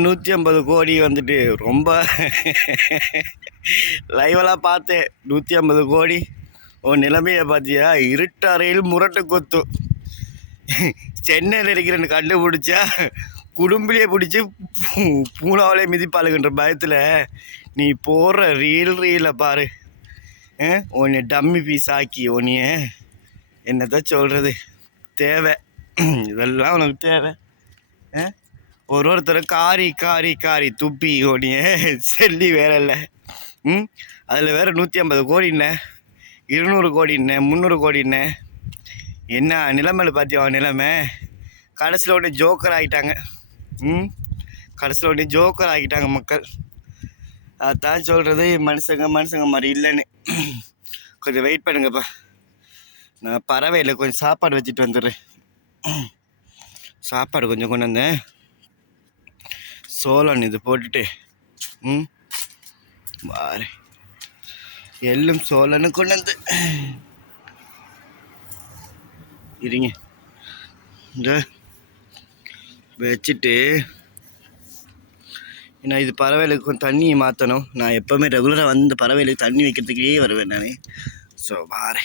150 கோடி வந்துட்டு ரொம்ப லைவெல்லாம் பார்த்தேன். 150 கோடி உன் நிலைமையை பார்த்தியா? இருட்டறையில் முரட்டு கொத்து. சென்னையில் இருக்கிறன்னு கண்டுபிடிச்சா குடும்பிலே பிடிச்சி பூனாவிலே மிதிப்பாளுங்கன்ற பயத்தில் நீ போடுற ரீலை பாரு. உன்னை டம்மி பீஸ் ஆக்கி உன்னைய என்னதான் சொல்கிறது? தேவை இதெல்லாம் உனக்கு தேவை? ஒருத்தர் காரி காரி காரி துப்பி ஓடிய செல்லி வேற இல்லை. அதில் வேற 150 கோடிண்ணே, 200 கோடிண்ணே, 300 கோடிண்ணே. என்ன நிலைமையில பார்த்தியா நிலைமை? கடைசியில் உடனே ஜோக்கர் ஆகிட்டாங்க. கடைசியில் உடனே ஜோக்கர் ஆகிட்டாங்க மக்கள். அதான் சொல்கிறது, மனுஷங்க மாதிரி இல்லைன்னு. கொஞ்சம் வெயிட் பண்ணுங்கப்பா, நான் பறவையில் கொஞ்சம் சாப்பாடு வச்சுட்டு வந்துடுறேன். சாப்பாடு கொஞ்சம் கொண்டு வந்தேன். சோளம் இது போட்டுட்டு பாரு, எள்ளும் சோளன்னு கொண்டு வந்து இருங்க இந்த வச்சுட்டு. ஏன்னா இது பறவைகளுக்கு கொஞ்சம் தண்ணி மாற்றணும். நான் எப்போவுமே ரெகுலராக வந்து பறவைகளுக்கு தண்ணி வைக்கிறதுக்கே வருவேன் நான். ஸோ பாரு,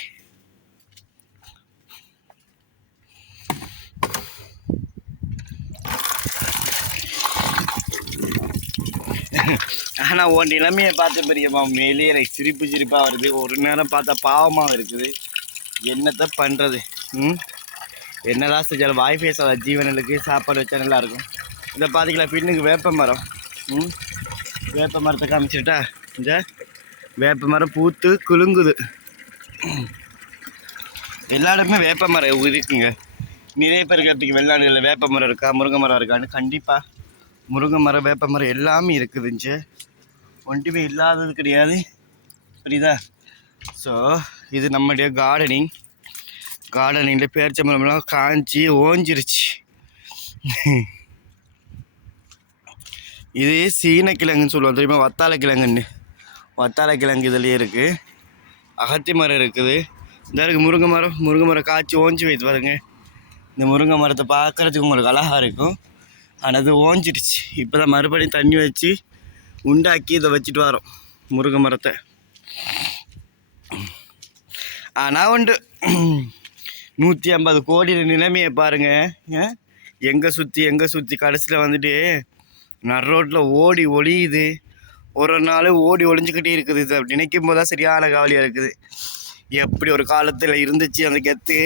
ஆனால் உன் நிலைமையை பார்த்து பெரியம்மா மேலே எனக்கு சிரிப்பாக வருது. ஒரு நேரம் பார்த்தா பாவமாக இருக்குது. என்னத்தை பண்ணுறது? என்னதான் செஞ்சாலும் வாய் பேசாத ஜீவனுக்கு சாப்பாடு வச்சா நல்லாயிருக்கும். இதை பார்த்திங்களா, பின்னுக்கு வேப்ப மரம். வேப்ப மரத்தை காமிச்சிட்டா, இந்த வேப்ப மரம் பூத்து குலுங்குது. எல்லா இடமே வேப்ப மரம் இருக்குங்க. நிறைய பேர் கேட்பீங்க வெளிநாடுகளில் வேப்ப மரம் இருக்கா, முருங்கை மரம் இருக்கான்னு. கண்டிப்பாக முருங்கை மரம், வேப்ப மரம் எல்லாமே இருக்குதுங்க. ஒன்றுமே இல்லாதது கிடையாது, புரியுதா? ஸோ இது நம்முடைய கார்டனிங்கில் பேரிச்ச மரம்லாம் காஞ்சி ஓஞ்சிருச்சு. இது சீனக்கிழங்குன்னு சொல்லுவாங்க தெரியுமா? வத்தாள கிழங்கு இதுலேயே இருக்குது. அகத்தி மரம் இருக்குது. இந்த இருக்குது முருங்கை மரம் காய்ச்சி ஓஞ்சி வைத்து பாருங்க. இந்த முருங்கை மரத்தை பார்க்குறதுக்கு உங்களுக்கு அழகாக இருக்கும். ஆனால் அது ஓஞ்சிடுச்சு. இப்போ தான் மறுபடியும் தண்ணி வச்சு உண்டாக்கி இதை வச்சுட்டு வரோம் முருங்கை மரத்தை. ஆனால் உண்டு 150 கோடி நிலைமையை பாருங்கள். எங்கே சுற்றி கடைசியில் வந்துட்டு நடுரோட்டில் ஓடி ஒளியுது. ஒரு நாள் ஓடி ஒளிஞ்சிக்கிட்டே இருக்குது. இது அப்படி நினைக்கும் போது தான் சரியான கவலையாக இருக்குது. எப்படி ஒரு காலத்தில் இருந்துச்சு அந்த கெத்து.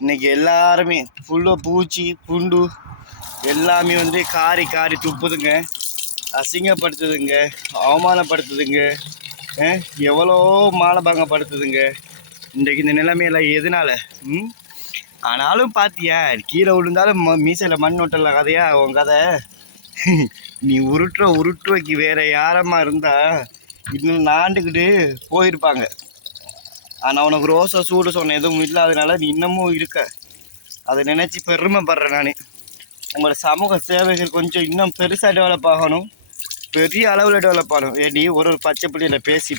இன்றைக்கி எல்லாருமே ஃபுல்லாக பூச்சி புண்டு எல்லாமே வந்து காரி துப்புதுங்க, அசிங்கப்படுத்துதுங்க, அவமானப்படுத்துதுங்க, எவ்வளோ மானபங்கப்படுத்துதுங்க. இன்றைக்கு இந்த நிலைமையெல்லாம் எதனால? ஆனாலும் பார்த்தியா, கீழே விழுந்தாலும் மீசையில் மண் ஒட்டல கதையா உன் கதை. நீ உருட்டுவைக்கு வேற யாரம்மா இருந்தா இன்னும் நாண்டுக்கிட்டு போயிருப்பாங்க. ஆனால் உனக்கு ரோசை சூடு சொன்ன எதுவும் இல்லாதனால நீ இன்னமும் இருக்க. அதை நினச்சி பெருமைப்படுறேன் நான். உங்களோட சமூக சேவைகள் கொஞ்சம் இன்னும் பெருசாக டெவலப் ஆகணும், பெரிய அளவில் டெவலப் ஆகணும். ஏடி ஒரு பச்சை பிள்ளையில் பேசி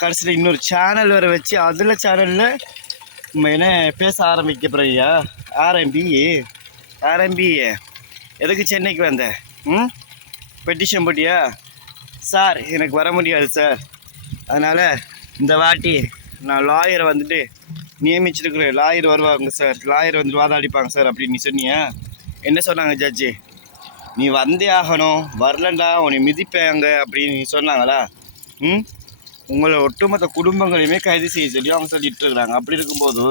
கடைசியில் இன்னொரு சேனல் வேறு வச்சு அதில் சேனலில் என்ன பேச ஆரம்பிக்க போறியா? ஆரம்பி எதுக்கு சென்னைக்கு வந்த? பெட்டிஷன் போட்டியா? சார் எனக்கு வர முடியாது சார், அதனால் இந்த வாட்டி நான் லாயரை வந்துட்டு நியமிச்சிருக்கிறேன். லாயர் வருவாங்க சார், லாயர் வந்து வாதாடிப்பாங்க சார் அப்படின்னு நீ சொன்னியா? என்ன சொன்னாங்க ஜட்ஜி? நீ வந்தே ஆகணும், வரலண்டா உன்னை மிதிப்பாங்க அப்படின்னு நீ சொன்னாங்களா? உங்களை ஒட்டுமொத்த குடும்பங்களையுமே கைது செய்ய சொல்லி அவங்க சொல்லிட்டு இருக்கிறாங்க. அப்படி இருக்கும்போது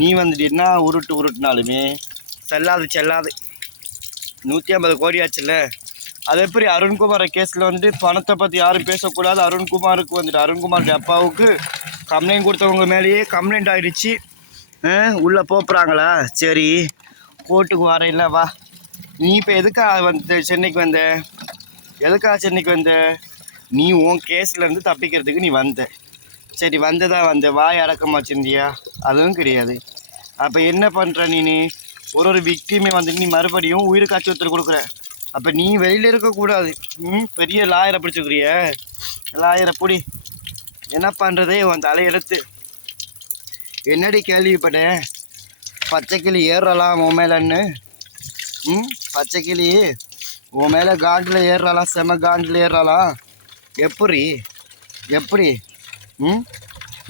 நீ வந்துட்டு என்ன உருட்டுனாலுமே செல்லாது. 150 கோடி ஆச்சுல்ல. அது எப்படி அருண்குமார் கேஸில் வந்துட்டு பணத்தை பற்றி யாரும் பேசக்கூடாது, அருண்குமாருக்கு வந்துட்டு அருண்குமாருடைய அப்பாவுக்கு கம்ப்ளைண்ட் கொடுத்தவங்க மேலேயே கம்ப்ளைண்ட் ஆகிடுச்சு. உள்ளே போகிறாங்களா? சரி, கோர்ட்டுக்கு வர இல்லை வா. நீ இப்போ எதுக்காக சென்னைக்கு வந்த? நீ உன் கேஸ்லேருந்து தப்பிக்கிறதுக்கு நீ வந்த. சரி, வந்த வாய் அடக்கமாக வச்சுருந்தியா? அதுவும் கிடையாது. அப்போ என்ன பண்ணுற நீ? ஒரு விக்டிமே வந்துட்டு நீ மறுபடியும் உயிருக்கு அச்சுறுத்தல் கொடுக்குற. அப்போ நீ வெளியில் இருக்கக்கூடாது. பெரிய லாயரை பிடிச்சிக்கிறிய, லாயரை பிடி. என்ன பண்ணுறதே உன் தலையெழுத்து. என்னடி கேள்விப்பட்டேன், பச்சைக்கிளி ஏறலாம் உன் மேலன்னு. பச்சைக்கிளி உன் மேலே காண்டில் ஏறுறாளா? செம காண்டில் ஏறுறாளா? எப்படி எப்படி?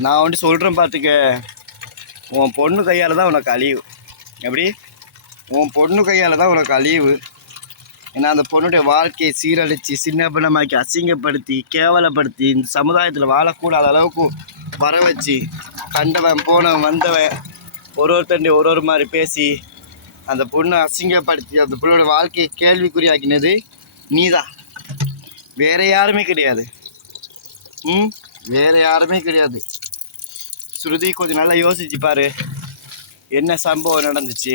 நான் வந்துட்டு சொல்கிறேன் பார்த்துக்க. உன் பொண்ணு கையால் தான் உனக்கு அழிவு. எப்படி? உன் பொண்ணு கையால் தான் உனக்கு அழிவு. ஏன்னா அந்த பொண்ணுடைய வாழ்க்கையை சீரழித்து சின்ன பின்னமாக்கி அசிங்கப்படுத்தி கேவலப்படுத்தி இந்த சமுதாயத்தில் வாழக்கூடாத அளவுக்கு வர வச்சு கண்டவன் போனவன் வந்தவன் ஒருத்தண்டி ஒரு மாதிரி பேசி அந்த பொண்ணை அசிங்கப்படுத்தி அந்த பொண்ணோட வாழ்க்கையை கேள்விக்குறியாக்கினது நீதான். வேறு யாருமே கிடையாது. வேறு யாருமே கிடையாது. ஸ்ருதி கொஞ்சம் நல்லா யோசிச்சு பாரு. என்ன சம்பவம் நடந்துச்சு,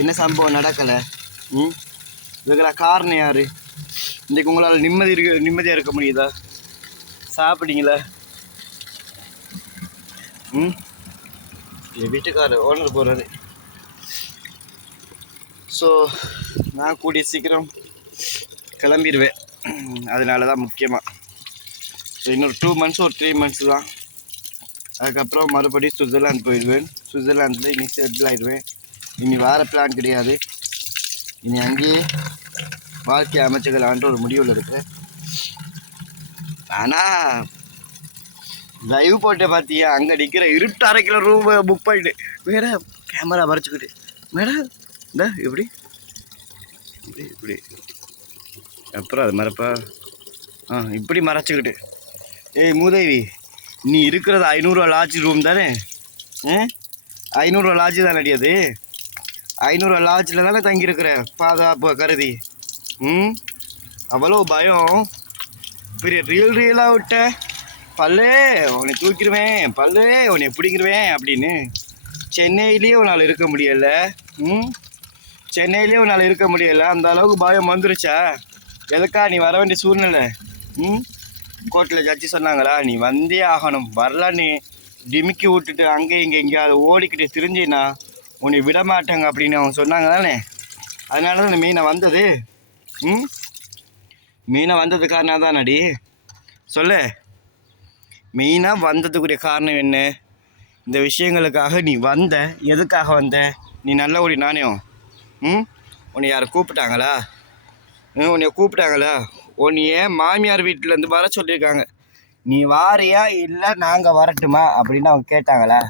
என்ன சம்பவம் நடக்கலை? இதுக்கெல்லாம் காரணம் யார்? இன்றைக்கு உங்களால் நிம்மதியாக இருக்க முடியுதா? சாப்பிட்டீங்களா? என் வீட்டுக்காரர் ஓனர் போகிறாரு. ஸோ நான் கூடிய சீக்கிரம் கிளம்பிடுவேன். அதனால தான் முக்கியமாக இன்னொரு 2 months ஒரு 3 months தான். அதுக்கப்புறம் மறுபடியும் சுவிட்சர்லாந்து போயிடுவேன். சுவிட்சர்லாந்தில் இனி செட்டில் ஆகிடுவேன். இனி வேறு பிளான் கிடையாது. இனி அங்கேயே வாழ்க்கை அமைச்சுக்கலான்ற ஒரு முடிவில் இருக்கிறேன். ஆனால் லைவ் போட்டு பார்த்தியா, அங்கே நிற்கிற இருட்டு அரைக்கிற ரூம் புக் பண்ணிட்டு வேற கேமரா மறைச்சிக்கிட்டு மேடம் இந்த இப்படி இப்படி இப்படி அப்புறம் அது மறைப்பா இப்படி மறைச்சிக்கிட்டு. ஏய் மூதேவி, நீ இருக்கிறது 500 ரூபா லாட்ஜ் ரூம் தானே? 500 ரூபா லாட்ஜு தானே அடியாது? 500 ரூபா லாட்ஜில் தானே தங்கியிருக்கிற பாதுகாப்பு கருதி. அவ்வளோ பயம். பெரிய ரியலாக விட்ட பல்லே உன்னை தூக்கிடுவேன், பல்லே உன்னை பிடிங்கிடுவேன் அப்படின்னு. சென்னையிலேயே உன்னால் இருக்க முடியலை. சென்னையிலேயே உன்னால் இருக்க முடியலை. அந்த அளவுக்கு பயம் வந்துருச்சா? எதுக்கா நீ வர வேண்டிய சூழ்நிலை? கோர்ட்டில் ஜட்ஜி சொன்னாங்களா நீ வந்தே ஆகணும், வரலான்னு டிமிக்கி விட்டுட்டு அங்கே இங்கே எங்கேயாவது ஓடிக்கிட்டு திரிஞ்சின்னா உன்னை விடமாட்டாங்க அப்படின்னு அவங்க சொன்னாங்க தானே? அதனால தான் மீனை வந்தது. மீனை வந்தது காரணம் தான் நடி சொல்லு. மெயினாக வந்ததுக்குரிய காரணம் என்ன? இந்த விஷயங்களுக்காக நீ வந்த. எதுக்காக வந்த? நீ நல்ல ஒரு நாணயம். உன்னை யாரை கூப்பிட்டாங்களா? உன்னை கூப்பிட்டாங்களா? உன்னைய மாமியார் வீட்டிலேருந்து வர சொல்லியிருக்காங்க. நீ வாரியா இல்லை நாங்கள் வரட்டுமா அப்படின்னு அவங்க கேட்டாங்களா?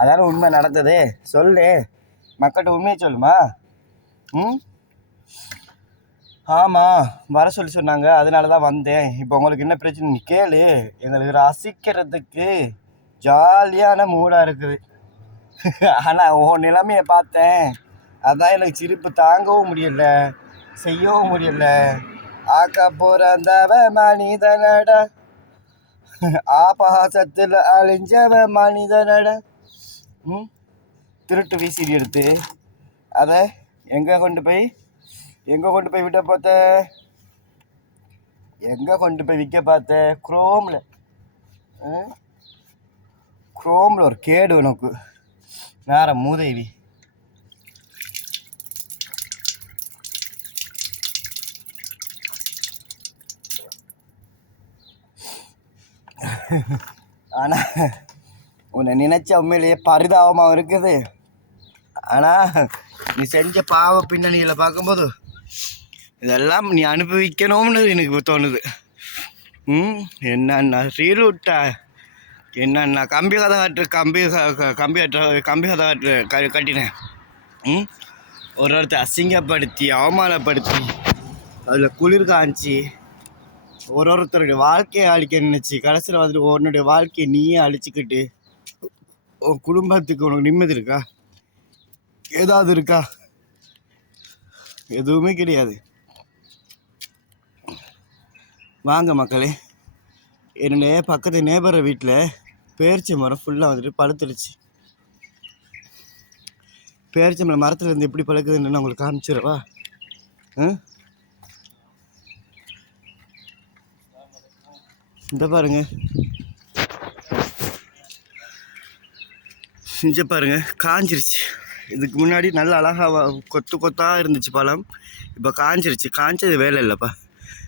அதான உண்மை நடந்தது. சொல்லு, மக்கள்கிட்ட உண்மையை சொல்லுமா. ஆமாம், வர சொல்லி சொன்னாங்க, அதனால தான் வந்தேன். இப்போ உங்களுக்கு என்ன பிரச்சனை நீ கேளு. எங்களுக்கு ரசிக்கிறதுக்கு ஜாலியான மூடாக இருக்குது. ஆனால் உன் நிலைமையை பார்த்தேன், அதான் எனக்கு சிரிப்பு தாங்கவும் முடியல, செய்யவும் முடியல. ஆக்க பிறந்தவ மனிதனடா, ஆபாசத்தில் அழிஞ்சவ மனிதனடா. திருட்டு விசிறி எடுத்து அதை எங்கே கொண்டு போய் விட்ட பார்த்த? எங்கே கொண்டு போய் விற்க பார்த்த? குரோமில் ஒரு கேடு உனக்கு. வேற மூதேவி. ஆனால் உன்னை நினைச்ச உண்மையிலேயே பரிதாபமாக இருக்குது. ஆனால் நீ செஞ்ச பாவ பின்னணியில் பார்க்கும்போது இதெல்லாம் நீ அனுபவிக்கணும்னு எனக்கு தோணுது. என்னன்னா ரீல் விட்டா, என்னன்னா கம்பி கதை கட்டினேன். ஒருத்தர் அசிங்கப்படுத்தி அவமானப்படுத்தி அதில் குளிர் காய்ச்சி ஒருத்தருடைய வாழ்க்கையை அழிக்க நினச்சி கடைசியில் வந்துட்டு உன்னுடைய வாழ்க்கையை நீயே அழிச்சிக்கிட்டு உன் குடும்பத்துக்கு உனக்கு நிம்மதி இருக்கா? ஏதாவது இருக்கா? எதுவுமே கிடையாது. வாங்க மக்களே, என்னுடைய பக்கத்து நேபர் வீட்டில் பேரிச்சை மரம் ஃபுல்லாக வந்துட்டு பழுத்துருச்சு. பேரிச்சை மரம் மரத்துலேருந்து எப்படி பழுக்குதுன்னு நான் உங்களுக்கு காமிச்சிடவா? இந்த பாருங்க, செஞ்ச பாருங்க, காஞ்சிருச்சு. இதுக்கு முன்னாடி நல்ல அழகாக கொத்து கொத்தாக இருந்துச்சு பழம். இப்போ காஞ்சிருச்சு. காஞ்சது வேலை இல்லைப்பா.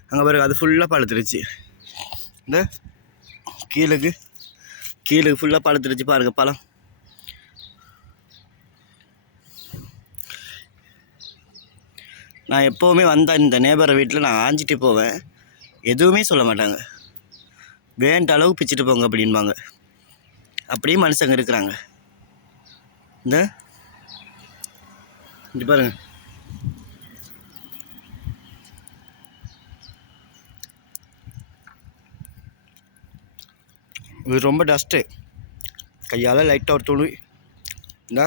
அங்கே பாருங்க, அது ஃபுல்லாக பழுத்துருச்சு. இந்த கீழே ஃபுல்லாக பழுத்துருச்சு பாருங்க பழம். நான் எப்போவுமே வந்தால் இந்த நேபர் வீட்டில் நான் ஆஞ்சிட்டு போவேன், எதுவுமே சொல்ல மாட்டாங்க. வேண்ட அளவு பிச்சுட்டு போங்க அப்படின்பாங்க. அப்படியே மனுஷங்க இருக்கிறாங்க. இந்த பாருங்க, இது ரொம்ப டஸ்ட்டு. கையால் லைட்டாக ஒரு துணி இந்தா